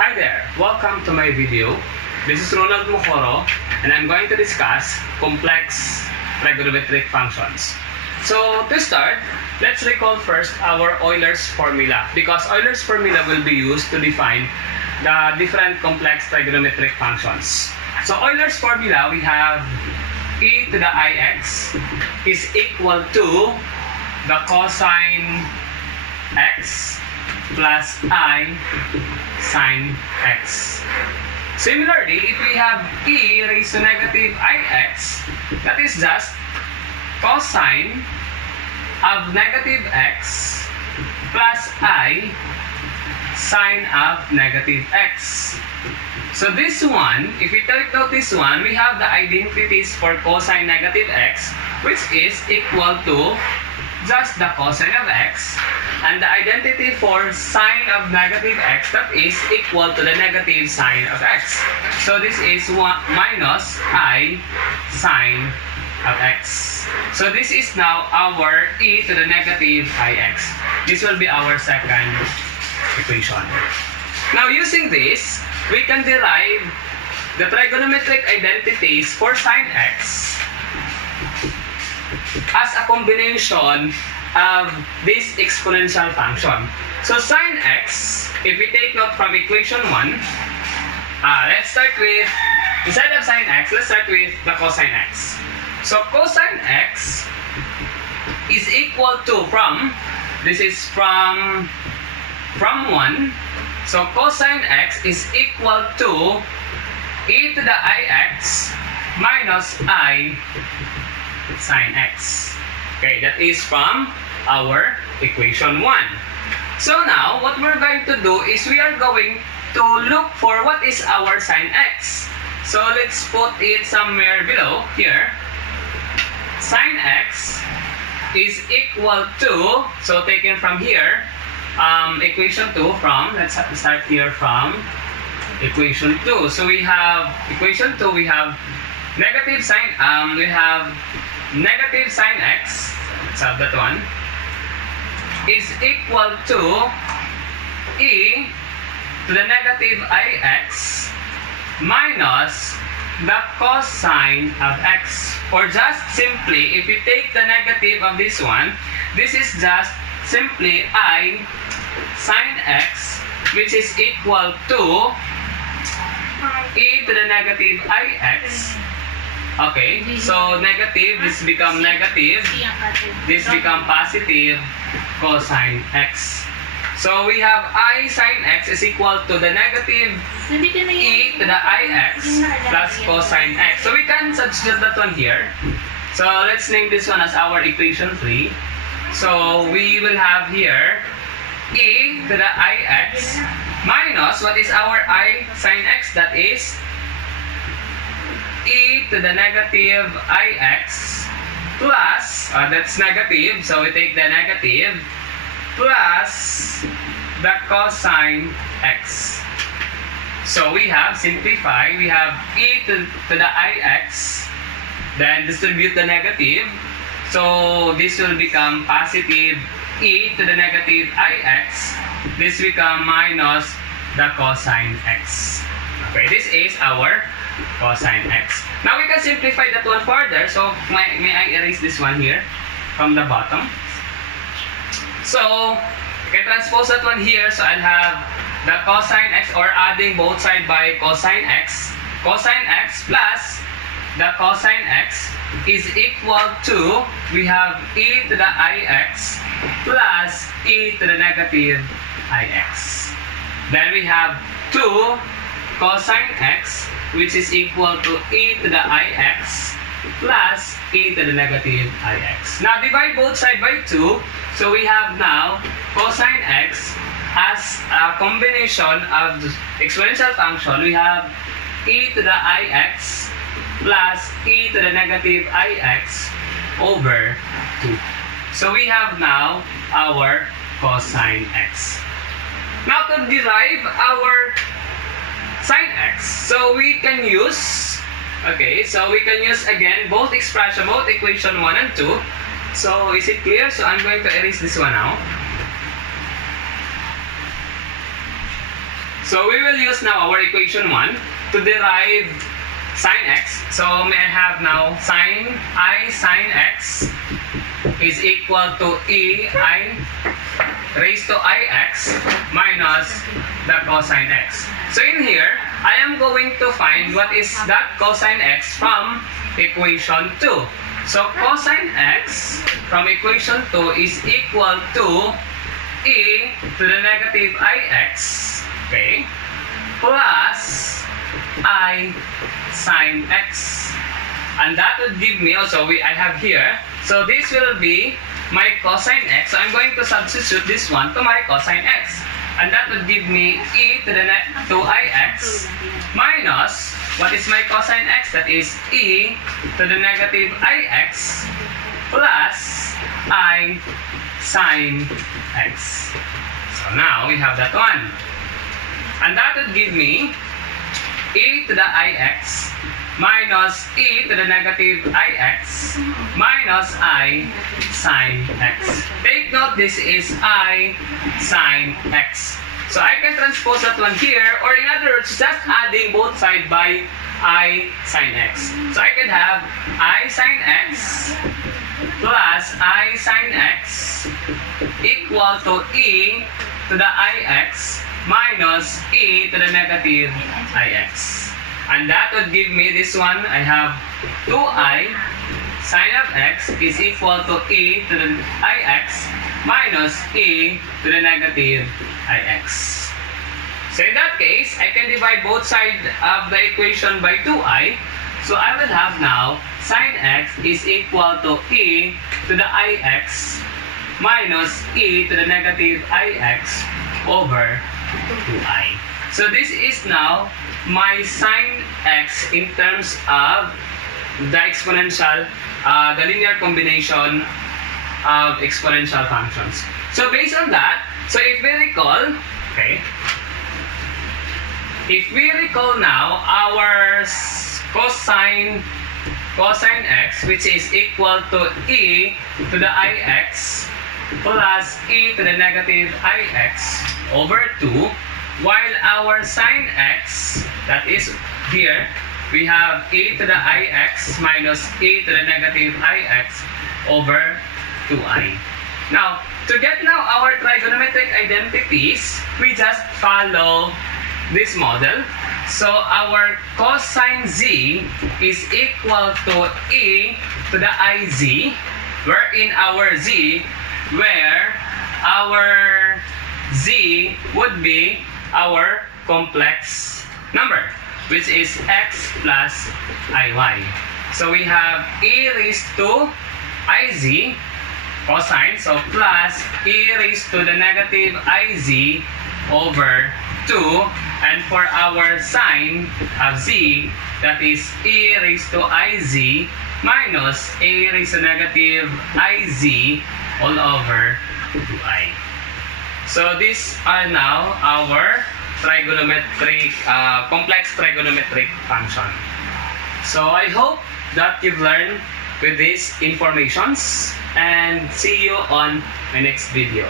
Hi there! Welcome to my video. This is Ronald Mokoro and I'm going to discuss complex trigonometric functions. So to start, let's recall first our Euler's formula because Euler's formula will be used to define the different complex trigonometric functions. So Euler's formula, we have e to the ix is equal to the cosine x plus I sine x. Similarly, if we have e raised to negative ix, that is just cosine of negative x plus I sine of negative x. So this one, if we take note this one, we have the identities for cosine negative x, which is equal to just the cosine of x, and the identity for sine of negative x, that is equal to the negative sine of x. So this is 1 minus I sine of x. So this is now our e to the negative ix. This will be our second equation. Now using this, we can derive the trigonometric identities for sine x as a combination of this exponential function. So sine x, if we take note from equation 1, let's start with, instead of sine x, let's start with the cosine x. So cosine x is equal to this is from 1. So cosine x is equal to e to the ix minus I sine x. Okay, that is from our equation 1. So now, what we're going to do is we are going to look for what is our sine x. So let's put it somewhere below here. Sine x is equal to, so taken from here, equation 2 from, let's start here from equation 2. So we have equation 2, we have negative sine, we have negative sine x, let's have that one, is equal to e to the negative ix minus the cosine of x. Or just simply, if we take the negative of this one, this is just simply I sine x, which is equal to e to the negative ix. Okay, so negative, this become negative, this become positive cosine x. So we have I sine x is equal to the negative e to the ix plus cosine x. So we can substitute that one here. So let's name this one as our equation 3. So we will have here e to the ix minus, what is our I sine x? That is e to the negative ix plus, that's negative, so we take the negative, plus the cosine x. So we have, simplify, we have e to the ix, then distribute the negative, so this will become positive e to the negative ix, this become minus the cosine x. Okay, this is our cosine x. Now we can simplify that one further. So may I erase this one here from the bottom? So we can transpose that one here. So I'll have the cosine x, or adding both sides by cosine x plus the cosine x is equal to, we have e to the ix plus e to the negative ix. Then we have 2 cosine x, which is equal to e to the ix plus e to the negative ix. Now divide both sides by 2. So we have now cosine x as a combination of exponential function. We have e to the ix plus e to the negative ix over 2. So we have now our cosine x. Now to derive our sine x, so we can use, okay, so we can use again both expression, both equation 1 and 2. So is it clear? So I'm going to erase this one now. So we will use now our equation 1 to derive sine x. So may I have now sine x is equal to I raised to ix minus the cosine x. So in here, I am going to find what is that cosine x from equation 2. So cosine x from equation 2 is equal to e to the negative ix, okay, plus I sine x. And that would give me also, I have here, so this will be my cosine x. So I'm going to substitute this one to my cosine x. And that would give me e to the ix minus, what is my cosine x? That is e to the negative ix plus I sine x. So now we have that one. And that would give me e to the ix minus e to the negative ix minus I sine x. Take note, this is I sine x. So I can transpose that one here, or in other words, just adding both sides by I sine x. So I could have I sine x plus I sine x equal to e to the ix minus e to the negative ix. And that would give me this one. I have 2i sine of x is equal to e to the ix minus e to the negative ix. So in that case, I can divide both sides of the equation by 2i. So I will have now sine x is equal to e to the ix minus e to the negative ix over 2i. So this is now my sine x in terms of the exponential, the linear combination of exponential functions. So based on that, so if we recall, okay, if we recall now our cosine x, which is equal to e to the ix plus e to the negative ix over 2, while our sine x, that is here, we have e to the ix minus e to the negative ix over 2i. Now, to get now our trigonometric identities, we just follow this model. So our cosine z is equal to e to the iz, wherein our z, where our z would be our complex number, which is x plus iy. So we have e raised to iz cosine, so plus e raised to the negative iz over 2, and for our sine of z, that is e raised to iz minus a raised to negative iz all over 2i. So these are now our trigonometric, complex trigonometric function. So I hope that you've learned with these informations, and see you on my next video.